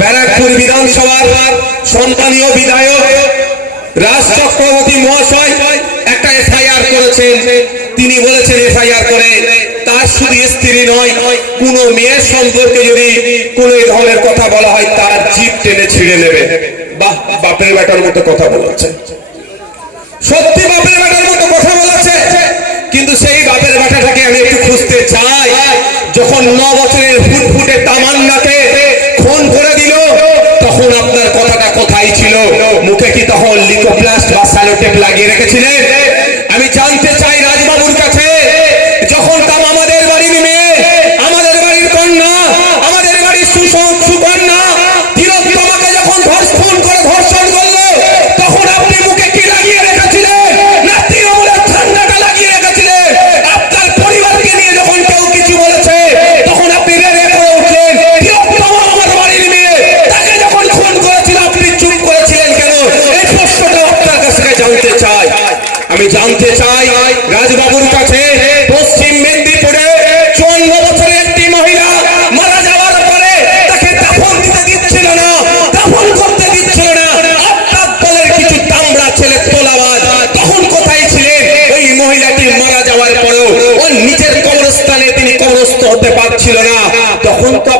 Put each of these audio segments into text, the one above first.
ব্যারাকপুর বিধানসভার সম্মানীয় বিধায়ক রাজ চক্রবর্তী মহাশয়, একটা এফআইআর করেছেন। তিনি বলেছেন এফআইআর করে, তার শুধু স্ত্রী নয় মেয়ের সম্পর্কে যদি ধরনের কথা বলা হয়, তার জিপ টেনে ছিঁড়ে নেবে। বাহ, বাপের বেটার মতো কথা বলেছে। সত্যি বাপের বেটার মতো কথা কিন্তু সেই বাপের বেটাটাকে আমি একটু খুঁজতে চাই। যখন ন বছরের ফুটফুটে তামান্নাকে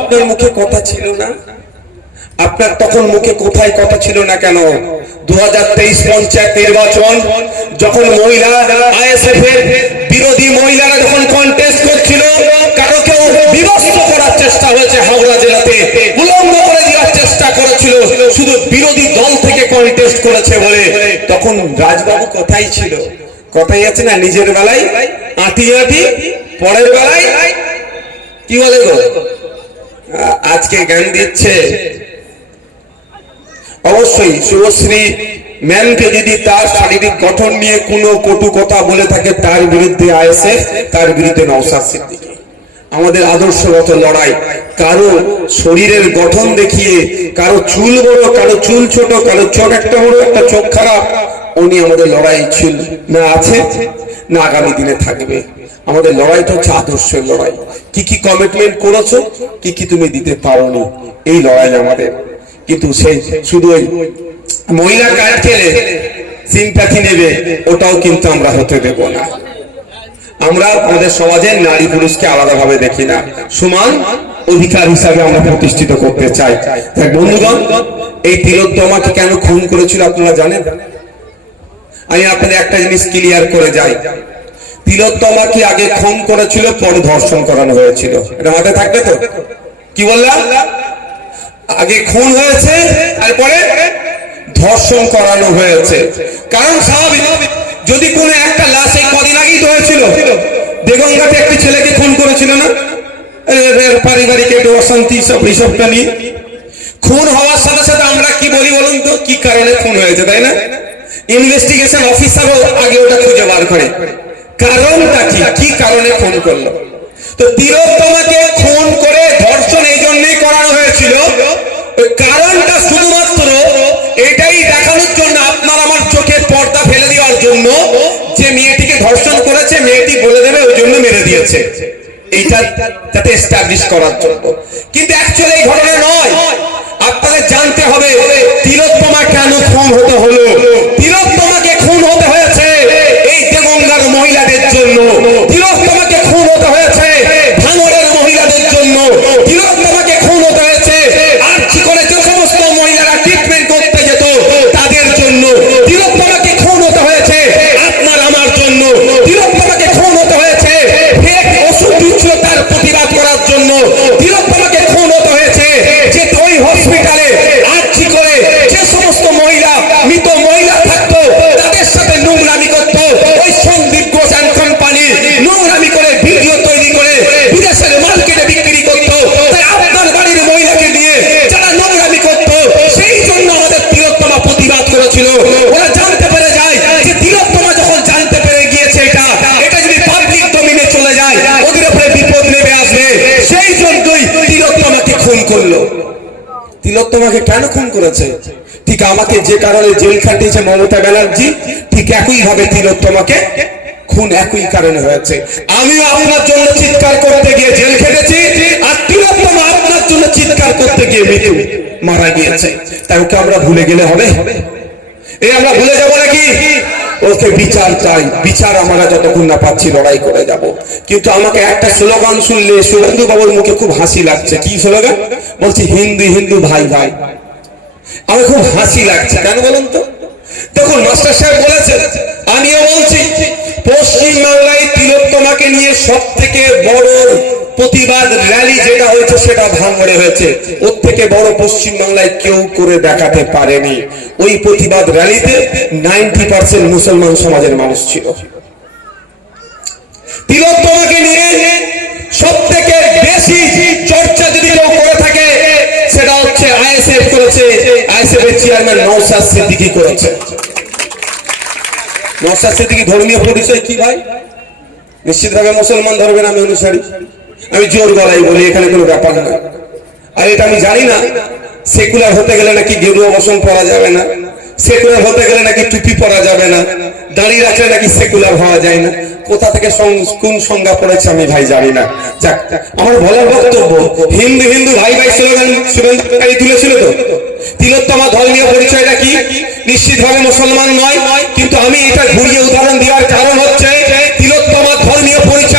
আপনার মুখে কথা ছিল না? আপনার তখন মুখে কোথায় কথা ছিল না কেন? দু পঞ্চায়েত নির্বাচন, যখন মহিলা বিরোধী মহিলারা যখন কন্টেস্ট করছিল কারও কেউ বিভক্ত করার চেষ্টা হয়েছে হাওড়া জেলাতে, উলঙ্গ করে দেওয়ার চেষ্টা করেছিল, শুধু বিরোধী দল থেকে কন্টেস্ট করেছে বলে। তখন রাজবাবু কথাই ছিল। কথাই আছে না, নিজের বেলায় আঁটি আঁটি, পরের বেলায় কি বলে গো? আজকে জ্ঞান দিচ্ছে। অবশ্যই শুভশ্রী ম্যানকে যদি তার শারীরিক গঠন নিয়ে কোনো কটু কথা বলে থাকে, তার বিরুদ্ধে আয়েসে তার বিরুদ্ধে নওসাদ সিদ্দিকী। আমাদের আদর্শগত লড়াই, কারও শরীরের গঠন দেখিয়ে, কারও চুল বড়, কারও চুল ছোট, কারও চোখ একটা বড়, একটা চোখ খারাপ, উনি আমাদের লড়াই ছিল, না আছে, না আগামী দিনে থাকবে। আমাদের লড়াইটা হচ্ছে আদর্শের লড়াই। কি কি কমিটমেন্ট করেছ, কি কি তুমি দিতে পারোনি, এই লড়াই আমাদের। কিন্তু সেই শুধু ওই মহিলা কার্ড খেলে সিম্প্যাথি নেবে, ওটাও কিন্তু আমরা হতে দেব না। আমরা আমাদের সমাজে নারী পুরুষকে আলাদাভাবে দেখি না। সমান অধিকার হিসাবে আমরা প্রতিষ্ঠিত করতে চাই। দেখ বন্ধুগণ, এই তিলোত্তমাকে কেন খুন করেছিল আপনারা জানেন? আমি আপনাদের একটা জিনিস ক্লিয়ার করে যাই। তিলোত্তমাকে আগে খুন করেছিল? পরে ধর্ষণ করানো হয়েছিল। এটা মাথায় থাকবে তো? কি বললাম? আগে খুন হয়েছে, তারপরে ধর্ষণ করানো হয়েছে। কারণ স্বাভাবিক, যদি কোনো একটা লাশ এই কদিন আগেই তো হয়েছিল, দেগঙ্গাতে একটি ছেলেকে খুন করেছিল না? পারিবারিক একটু অশান্তি, সব এইসবটা নিয়ে। খুন হওয়ার সাথে সাথে আমরা কি বলি বলুন তো? কি কারণে খুন হয়েছে, তাই না? ইনভেস্টিগেশন অফিসারও আগে ওটা খুঁজে বার করে। কারণটা কি? কি কারণে খুন করল? তো তিলোত্তমাকে খুন করে ধর্ষণ এই জন্যই করানো হয়েছিল। কারণটা শুধুমাত্র এটাই দেখানোর জন্য আপনার আমার চোখের পর্দা ফেলে দেওয়ার জন্য যে মেয়েটিকে ধর্ষণ করেছে, মেয়েটি বলে দেবে, ওই জন্য মেরে দিয়েছে। এইটা যাতে এস্টাবলিশ করার জন্য। কিন্তু অ্যাকচুয়ালি এই ঘটনা নয়। আপনাদের জানতে হবে তিলোত্তমা তিলোত্তমাকে কেন খুন করেছে? ঠিক আমাকে যে কারণে জেল খাটিয়েছে মমতা ব্যানার্জি, ঠিক একই ভাবে তোমাকে খুন একই কারণে হয়েছে। আমিও আপনার জন্য চিৎকার করতে গিয়ে জেল খেটেছি, আর তিলোত্তমা আপনার জন্য চিৎকার করতে গিয়ে মৃত্যু মারা গিয়েছে। তাই ওকে আমরা ভুলে গেলে হবে? এই আমরা ভুলে যাব নাকি? ওকে বিচার চাই। বিচার আমরা যতক্ষণ না পাচ্ছি লড়াই করে যাব। কিন্তু আমাকে একটা স্লোগান শুনলে সুরেন্দ্র বাবুর মুখে খুব হাসি লাগছে। কি স্লোগান? বলছি, হিন্দু হিন্দু, ভাই ভাই। আমার খুব হাসি লাগছে। কেন বলুন তো? দেখুন, মাস্টার সাহেব বলেছেন, আমিও বলছি পশ্চিম বাংলায় তিলোত্তমাকে নিয়ে সব থেকে বড় প্রতিবাদ র্যালি যেটা হয়েছে সেটা ভাঙড়ে হয়েছে। ওর থেকে বড় পশ্চিম বাংলায় কেউ করে দেখাতে পারেনি। ওই প্রতিবাদ র্যালিতে নাইনটি পার্সেন্ট মুসলমান সমাজের মানুষ ছিল। তিলোত্তমাকে নিয়ে সব থেকে বেশি চর্চা যদি কেউ করে থাকে, সেটা হচ্ছে আইএসএফ করেছে। আইএসএফ এর চেয়ারম্যান নওশাদ সিদ্দিকী করেছে। নওশাদ সেদিকে ধর্মীয় পরিচয় কি ভাই? নিশ্চিতভাবে মুসলমান ধর্মের আমি অনুসারী। আমি জোর গলাই বলি, এখানে কোনো ব্যাপার না আর এটা আমি জানি না, সেকুলার হতে গেলে নাকি গেরুয়া বসন পরা যাবে না। সেকুলার হতে গেলে নাকি টুপি পরা যাবে না। দাঁড়িয়ে রাখলে নাকি সেকুলার হওয়া যায় না। কোথা থেকে কোন সংজ্ঞা পড়েছে আমি ভাই জানি না। যাক, আমার বলার বক্তব্য, হিন্দু হিন্দু ভাই ভাই স্লোগান শুভেন্দুকারী তুলেছিল তো? তিলোত্তমা ধর্মীয় পরিচয়টা কি? নিশ্চিতভাবে মুসলমান নয়, কিন্তু আমি এটা ঘুরিয়ে উদাহরণ দেওয়ার কারণ হচ্ছে তিলোত্তমা ধর্মীয় পরিচয়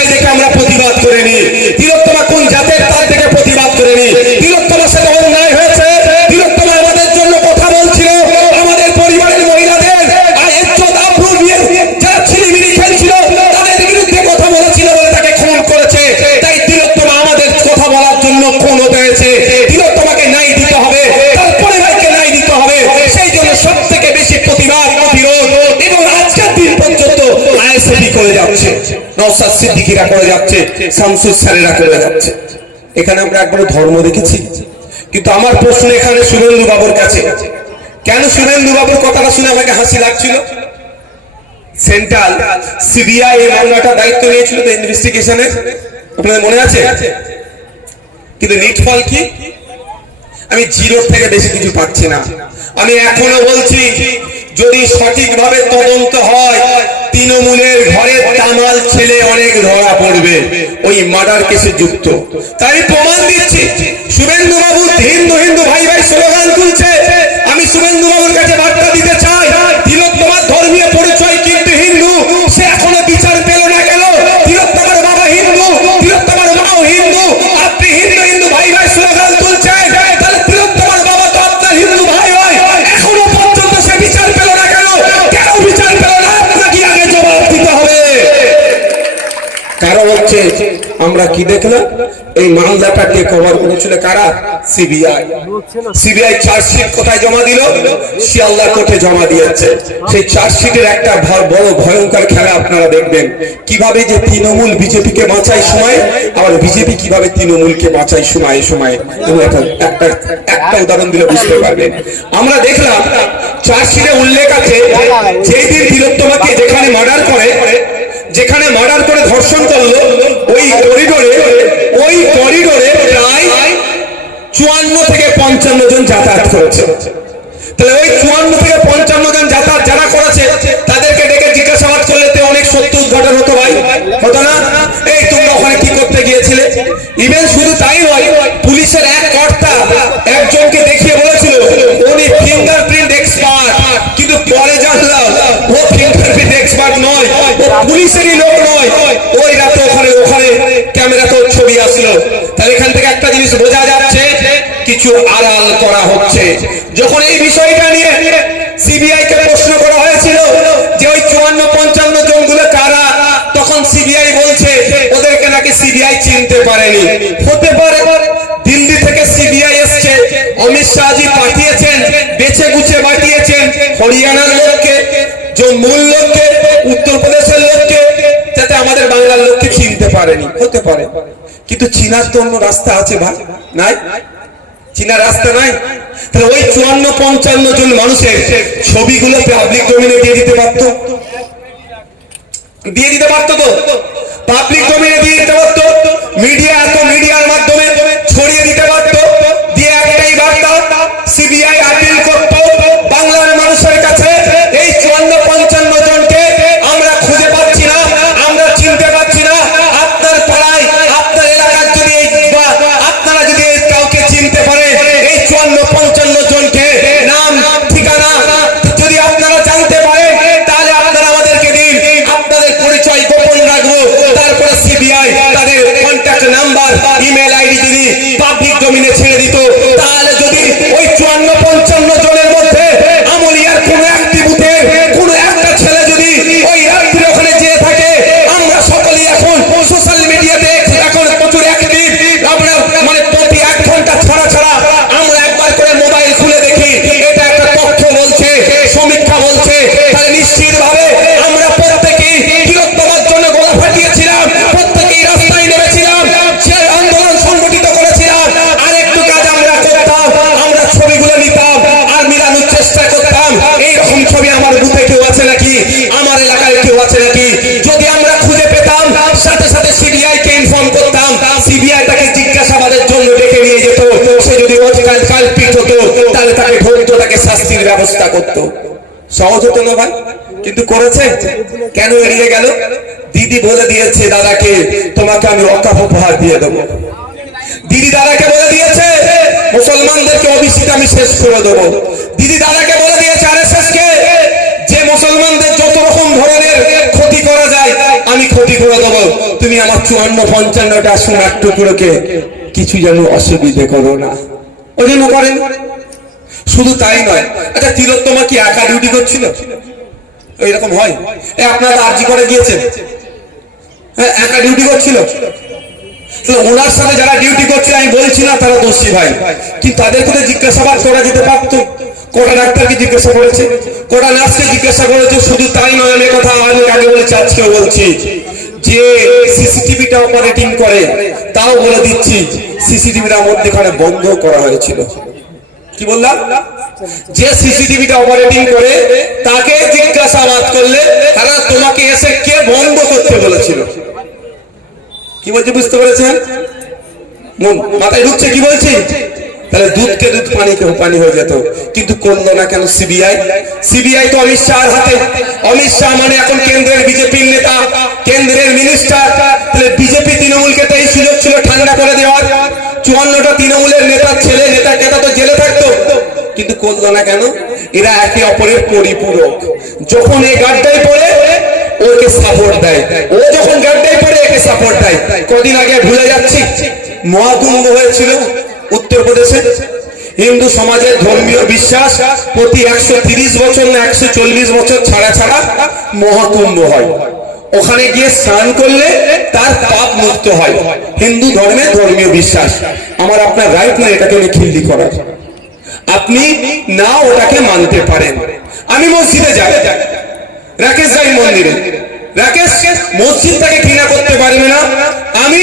সিদ্দিকিরা করে যাচ্ছে, শামসুর করে যাচ্ছে। এখানে আমরা একবারে ধর্ম দেখেছি। কিন্তু আমার প্রশ্ন এখানে সুরেন্দ্র বাবুর কাছে, কেন সুরেন্দ্র বাবুর কথাটা শুনে আমাকে হাসি লাগছিল? সেন্ট্রাল সিবিআই এই মামলাটা দায়িত্ব নিয়েছিল ইনভেস্টিগেশনের আপনাদের মনে আছে? কিন্তু নিট ফল কি? আমি জিরো থেকে বেশি কিছু পাচ্ছি না। আমি এখনও বলছি যদি সঠিকভাবে তদন্ত হয়, তৃণমূলের ঘরে তামাল ছেলে অনেক ধরা পড়বে। ওই মার্ডার কেসে যুক্ত। তাই প্রমাণ দিচ্ছি। শুভেন্দু বাবু হিন্দু হিন্দু ভাই ভাই আমরা কি দেখলাম? এই মামলাটা টেক ওভার করেছিল কারা? সিবিআই সিবিআই চার্জশিট কোথায় জমা দিল? শিয়ালদা কোর্টে জমা দিয়েছে। সেই চার্জশিটের একটা বড় ভয়ঙ্কর খেলা আপনারা দেখবেন। কীভাবে যে তৃণমূল বিজেপিকে বাঁচায় সময়, আবার বিজেপি কীভাবে তৃণমূলকে বাঁচায় সময় সময় একটা একটা উদাহরণ দিলে বুঝতে পারবেন। আমরা দেখলাম চার্জশিটে উল্লেখ আছে যেই দিন তিলোত্তমাকে যেখানে মার্ডার করে যেখানে মার্ডার করে ধর্ষণ করল, ওই করিডোরে ওই করিডোরে প্রায় চুয়ান্ন থেকে পঞ্চান্ন জন যাতায়াত করেছে। তাহলে ওই চুয়ান্ন থেকে পঞ্চান্ন জন যাতায়াত যারা করেছে, তাদেরকে ডেকে জিজ্ঞাসাবাদ করলে তো অনেক সত্য উদ্ঘাটন হতো ভাই। হতো না? এই তোমরা ওখানে কি করতে গিয়েছিলে? ইভেন শুধু তাই নয় ওর ছবি আসলো, তাহলে এখান থেকে একটা জিনিস বোঝা যাচ্ছে, কিছু আড়াল করা হচ্ছে। যখন এই বিষয়টা নিয়ে সিবিআই কে প্রশ্ন করা হয়েছিল যে ওই চুয়ান্ন পঞ্চান্ন জনগুলো কারা, তখন সিবিআই বলছে, ওদেরকে নাকি সিবিআই চিনতে পারেনি। হতে পারে, দিল্লি থেকে সিবিআই এসছে, অমিত শাহজি পাঠিয়েছেন, বেছে গুছে পাঠিয়েছেন হরিয়ানার লোককে, জম্মুর লোককে, উত্তরপ্রদেশের লোককে, যাতে আমাদের বাংলার লোককে চিনতে পারেনি, হতে পারে। কিন্তু চিনার তো অন্য রাস্তা আছে ভাই, নাই? চিনার রাস্তা নাই? তাহলে ওই চুয়ান্ন, পঞ্চান্ন জন মানুষের ছবিগুলো পাবলিক ডোমিনে দিয়ে দিতে পারত? দিয়ে দিতে পারতো তো? পাবলিক ডোমিনে দিয়ে দিতে পারতো? মিডিয়া এত মিডিয়ার মাধ্যমে তাকে জিজ্ঞাসাবাদের জন্য ডেকে নিয়ে যেত। সে যদি অধিকার কালপিট হতো, তাহলে তাকে ধরতো তাকে শাস্তির ব্যবস্থা করতো। সহজ হতো না ভাই? কিন্তু করেছে? কেন এড়িয়ে গেল? দিদি বলে দিয়েছে দাদাকে, তোমাকে আমি অকাপ উপহার দিয়ে দেবো। দিদি দাদাকে বলে দিয়েছে, মুসলমানদেরকে অবিশ্বাস আমি শেষ করে দেবো। দিদি দাদাকে বলে দিয়েছে আরএসএস কে যে মুসলমানদের যত রকম ধরনের করে দেবো। তুমি আমার চুয়ান্ন, পঞ্চান্নটা সোনার টুকরোকে কিছু যেন অসুবিধে করো না। ওই জন্য করেন। শুধু তাই নয় আচ্ছা তিলোত্তমা কি একা ডিউটি করছিল? এরকম হয়। এ, আপনারা আর্জি করে গিয়েছেন। হ্যাঁ একা ডিউটি করছিল? ওনার সাথে যারা ডিউটি করছে আমি বলছি না, তারা দোষী ভাই। কিন্তু তাদের কোথায় জিজ্ঞাসাবাদ করা যেতে পারতো। কোটা ডাক্তারকে জিজ্ঞাসা করেছে, কোটা নার্সকে জিজ্ঞাসা করেছে, শুধু তাই নয়, আমি কথা আমি আগে বলেছি আজকেও বলছি যে সিসিটিভিটা অপারেটিং করে, তাও বলে দিচ্ছি, সিসিটিভিটা মধ্যেখানে বন্ধ করা হয়েছিল। কি বললাম যে সিসিটিভিটা অপারেটিং করে, তাকে জিজ্ঞাসাবাদ করলে তারা তোমাকে এসে কে বন্ধ করতে বলেছিল? কি বলছে, বুঝতে পেরেছেন? মাথায় ঢুকছে, কি বলছি? তাহলে দুধকে দুধ পানিকে পানি হয়ে যেত। কিন্তু করল না কেন সিবিআই? সিবিআই তো অমিত শাহর হাতে। অমিত শাহ মানে এখন কেন্দ্রের বিজেপির নেতা, কেন্দ্রের মিনিস্টার। তাহলে বিজেপি তৃণমূলকে তো এই সুযোগ ছিল ঠান্ডা করে দেওয়ার। চুয়ান্নটা তৃণমূলের নেতার ছেলে, নেতা কেতা তো জেলে থাকতো। কিন্তু করল না কেন? এরা একে অপরের পরিপূরক। যখন এই গাড্ডায় পড়ে, ওকে সাপোর্ট দেয়। ও যখন গাড্ডায় পড়ে, একে সাপোর্ট দেয়। কদিন আগে ভুলে যাচ্ছি। মহাকুম্ভ হয়েছিল। উত্তরপ্রদেশে হিন্দু সমাজের ধর্মীয় বিশ্বাস প্রতি একশো বছর না একশো চল্লিশ বছর ছাড়া ছাড়া মহাকুম্ভ হয়। ওখানে গিয়ে স্নান করলে তার পাপ মুক্ত হয়। হিন্দু ধর্মের ধর্মীয় বিশ্বাস। আমার আপনার রাইট না, এটাকে নিখিল্লি করার। আপনি না ওটাকে মানতে পারেন। আমি মসজিদে যাই। রাকেশ যাই মন্দিরে। রাকেশ মসজিদটাকে ঘৃণা করতে পারবে না। আমি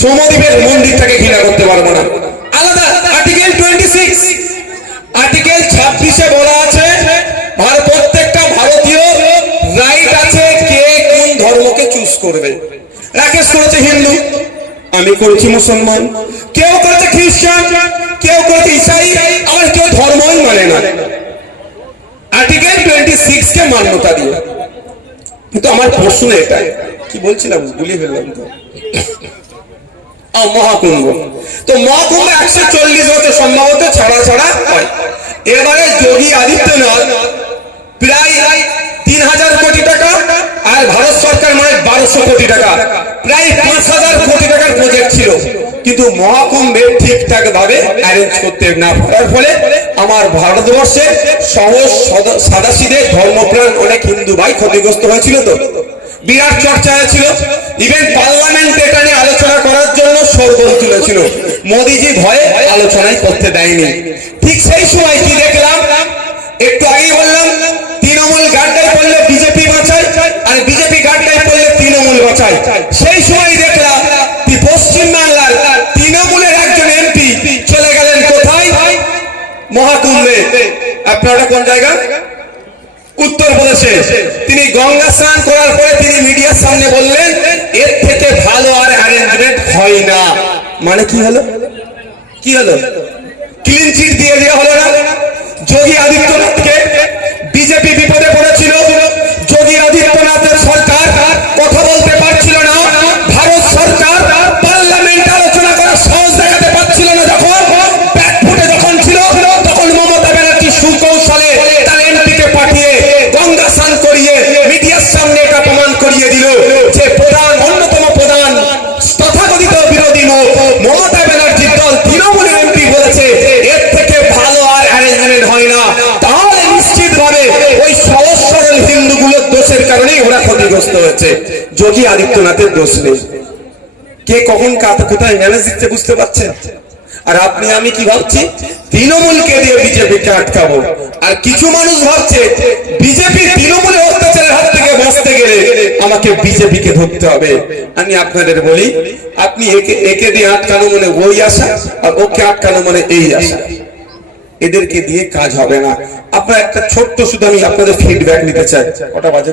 সোমদ্বীপের মন্দিরটাকে ঘৃণা করতে পারব না। আলাদা আর্টিকেল টোয়েন্টি সিক্স আর্টিকেল ছাব্বিশে বলা আছে প্রত্যেকটা ভারতীয় রাইট আছে কে কোন ধর্মকে চুজ করবে। রাকেশ করেছে হিন্দু, আমি করেছি মুসলমান। কেউ করেছে খ্রিস্টান, কেউ করেছে ইসাই, আবার কেউ ধর্মই মানে না। আর্টিকেল টোয়েন্টি সিক্স কে মান্যতা দিয়ে। কিন্তু আমার প্রশ্ন এটা কি বলছিলাম? গুলিয়ে ফেললাম তো মহাকুম্ভ। তো মহাকুম্ভ একশো চল্লিশ বছর সম্ভবত ছাড়া ছাড়া হয়। এবারে যোগী আদিত্যনাথ প্রায় তিন হাজার কোটি টাকা আর ভারত সরকার মানে বারোশো কোটি টাকা। প্রায় পাঁচ হাজার কোটি টাকার প্রজেক্ট ছিল। কিন্তু মহাকুম্ভে ঠিকঠাক ভাবে অ্যারেঞ্জ করতে না পারার ফলে আমার ভারতবর্ষের সহজ সদ- সাদাসিধে ধর্মপ্রাণ অনেক হিন্দু ভাই ক্ষতিগ্রস্ত হয়েছিল তো। বিরাট চর্চা হয়েছিল ইভেন পার্লামেন্ট এটা নিয়ে আলোচনা করার জন্য সরগোল তুলেছিল। মোদিজি ভয়ে আলোচনাই করতে দেয়নি। ঠিক সেই সময় কি দেখলাম? একটু আগেই বললাম, তৃণমূল গাড্ডায় পড়লে বিজেপি বাঁচায় আর বিজেপি গাড্ডায় পড়লে তৃণমূল বাঁচায়। সেই সময় দেখলাম পশ্চিম বাংলার তৃণমূলের একজন এমপি চলে গেলেন কোথায়? মহাকুম্ভে। আপনারা কোন জায়গা? উত্তরপ্রদেশে তিনি গঙ্গা স্নান করার পরে তিনি মিডিয়ার সামনে বললেন, এর থেকে ভালো আর অ্যারেঞ্জমেন্ট হয় না। মানে কি হলো? কি হলো? ক্লিন চিট দিয়ে দেওয়া হলো না? যোগী আদিত্যনাথকে বিজেপি বিপদে যোগী আদিত্যনাথের দোষ নেই, কে কখন কোথায় ম্যানেজ দিচ্ছে বুঝতে পারছেন? আর আপনি, আমি কি ভাবছি? তৃণমূলকে দিয়ে বিজেপিকে আটকাবো। আর কিছু মানুষ ভাবছে, বিজেপি তৃণমূলের অত্যাচারের হাত থেকে বাঁচতে গেলে আমাকে বিজেপিকে ধরতে হবে। আমি আপনাদের বলি, আপনি একে একে দিয়ে আটকানো মানে ওই আশা, আর ওকে আটকানো মানে এই আশা। এদেরকে দিয়ে কাজ হবে না। আপনার একটা ছোট্ট শুধু আমি আপনাদের ফিডব্যাক নিতে চাই। কটা বাজে?